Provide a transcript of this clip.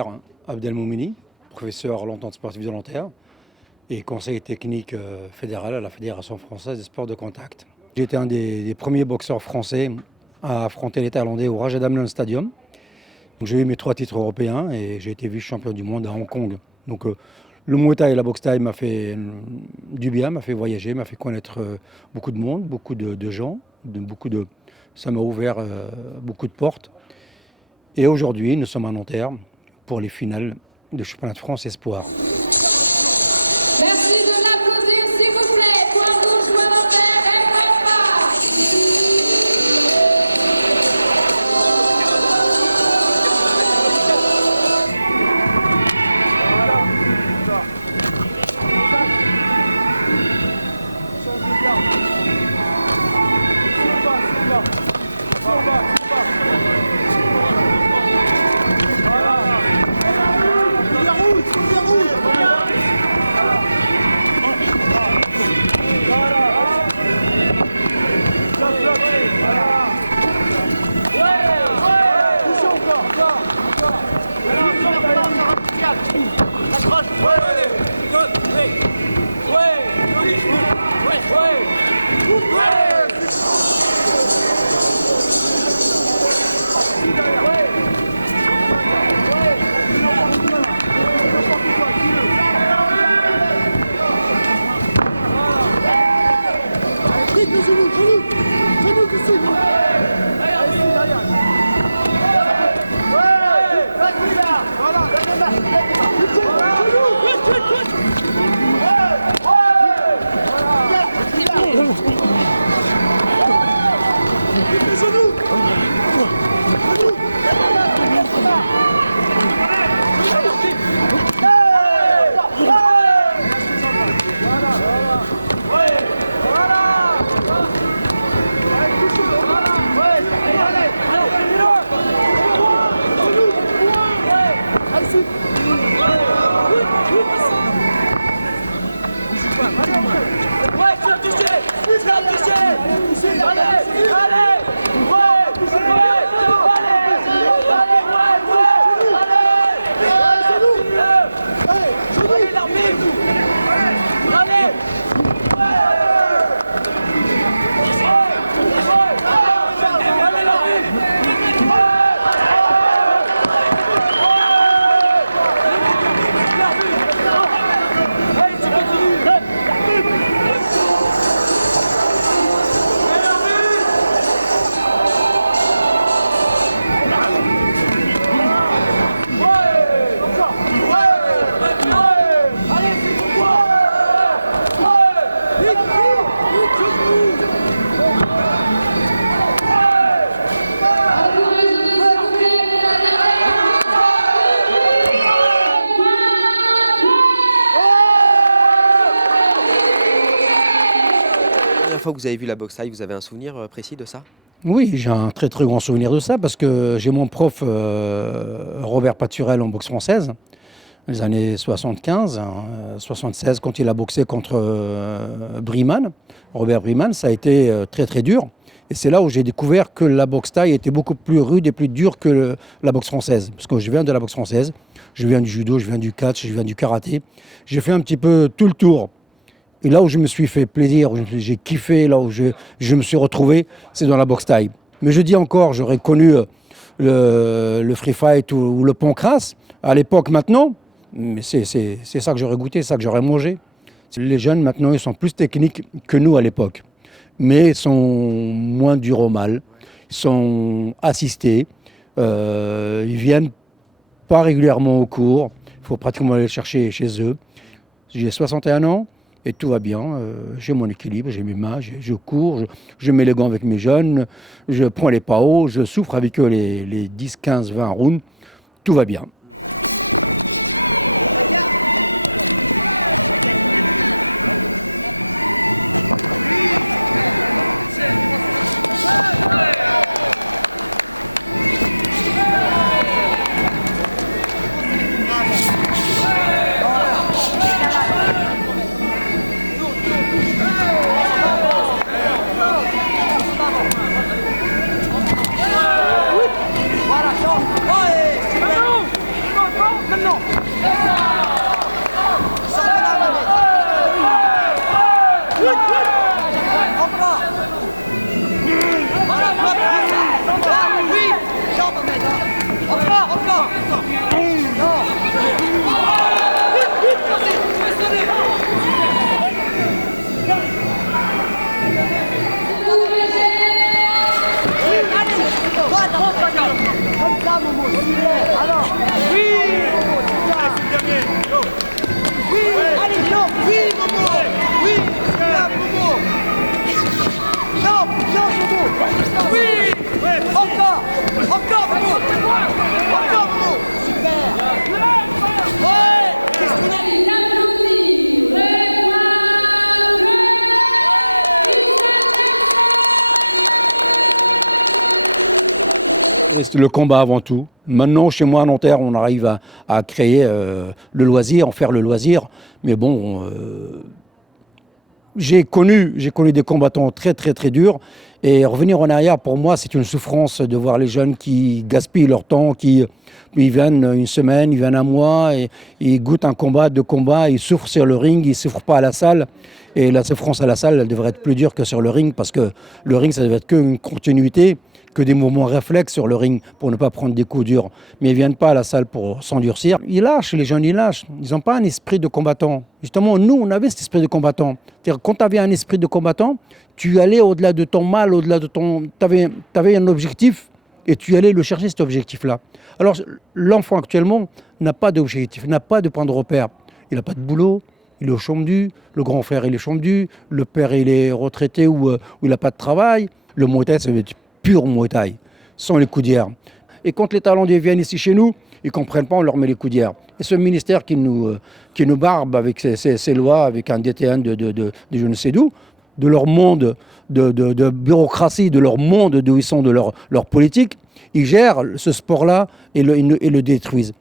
Nanterre, Abdelmoumeni, professeur à l'entente sportive de Nanterre et conseiller technique fédéral à la Fédération française des sports de contact. J'étais un des premiers boxeurs français à affronter les Thaïlandais au Rajadamnern Stadium. J'ai eu mes 3 titres européens et j'ai été vice-champion du monde à Hong Kong. Donc le Muay Thai et la boxe Thaï m'a fait du bien, m'a fait voyager, m'a fait connaître beaucoup de monde, beaucoup de gens, ça m'a ouvert beaucoup de portes. Et aujourd'hui, nous sommes à Nanterre pour les finales de championnat de France Espoir. Merci de l'applaudir, s'il vous plaît. Point rouge, point Nanterre et Papa. Vous avez vu la boxe thaï, vous avez un souvenir précis de ça? Oui, j'ai un très très grand souvenir de ça parce que j'ai mon prof Robert Paturel en boxe française, les années 75, 76, quand il a boxé contre Briman, Robert Briman, ça a été très très dur. Et c'est là où j'ai découvert que la boxe thaï était beaucoup plus rude et plus dure que la boxe française. Parce que je viens de la boxe française, je viens du judo, je viens du catch, je viens du karaté. J'ai fait un petit peu tout le tour. Et là où je me suis fait plaisir, où j'ai kiffé, là où je me suis retrouvé, c'est dans la boxe thaï. Mais je dis encore, j'aurais connu le free fight ou le pancrace à l'époque maintenant, mais c'est ça que j'aurais goûté, ça que j'aurais mangé. Les jeunes maintenant, ils sont plus techniques que nous à l'époque, mais ils sont moins durs au mal, ils sont assistés, ils viennent pas régulièrement au cours, il faut pratiquement aller le chercher chez eux. J'ai 61 ans. Et tout va bien, j'ai mon équilibre, j'ai mes mains, je cours, je mets les gants avec mes jeunes, je prends les PAO, je souffre avec eux les 10, 15, 20 rounds, tout va bien. Le combat avant tout. Maintenant, chez moi à Nanterre, on arrive à créer le loisir, en faire le loisir. Mais bon, j'ai connu des combattants très très très durs. Et revenir en arrière, pour moi, c'est une souffrance de voir les jeunes qui gaspillent leur temps, ils viennent une semaine, ils viennent un mois, et ils goûtent un combat, deux combats, ils souffrent sur le ring, ils ne souffrent pas à la salle. Et la souffrance à la salle, elle devrait être plus dure que sur le ring, parce que le ring, ça devrait être qu'une continuité, que des mouvements réflexes sur le ring pour ne pas prendre des coups durs. Mais ils ne viennent pas à la salle pour s'endurcir. Ils lâchent, les jeunes, ils lâchent. Ils n'ont pas un esprit de combattant. Justement, nous, on avait cet esprit de combattant. C'est-à-dire, quand tu avais un esprit de combattant, tu allais au-delà de ton mal, au-delà de ton... Tu avais un objectif et tu allais le chercher, cet objectif-là. Alors, l'enfant actuellement n'a pas d'objectif, n'a pas de point de repère. Il n'a pas de boulot, il est au chômage, le grand frère, il est chômage, le père, il est retraité ou il n'a pas de travail. Le Muay Thai, ça veut dire pur Muay Thai, sans les coudières. Et quand les Thaïlandais viennent ici chez nous, ils ne comprennent pas, on leur met les coudières. Et ce ministère qui nous barbe avec ses lois, avec un DTN de je ne sais d'où, de leur monde de bureaucratie, de leur monde d'où ils sont, de leur politique, ils gèrent ce sport-là et le détruisent.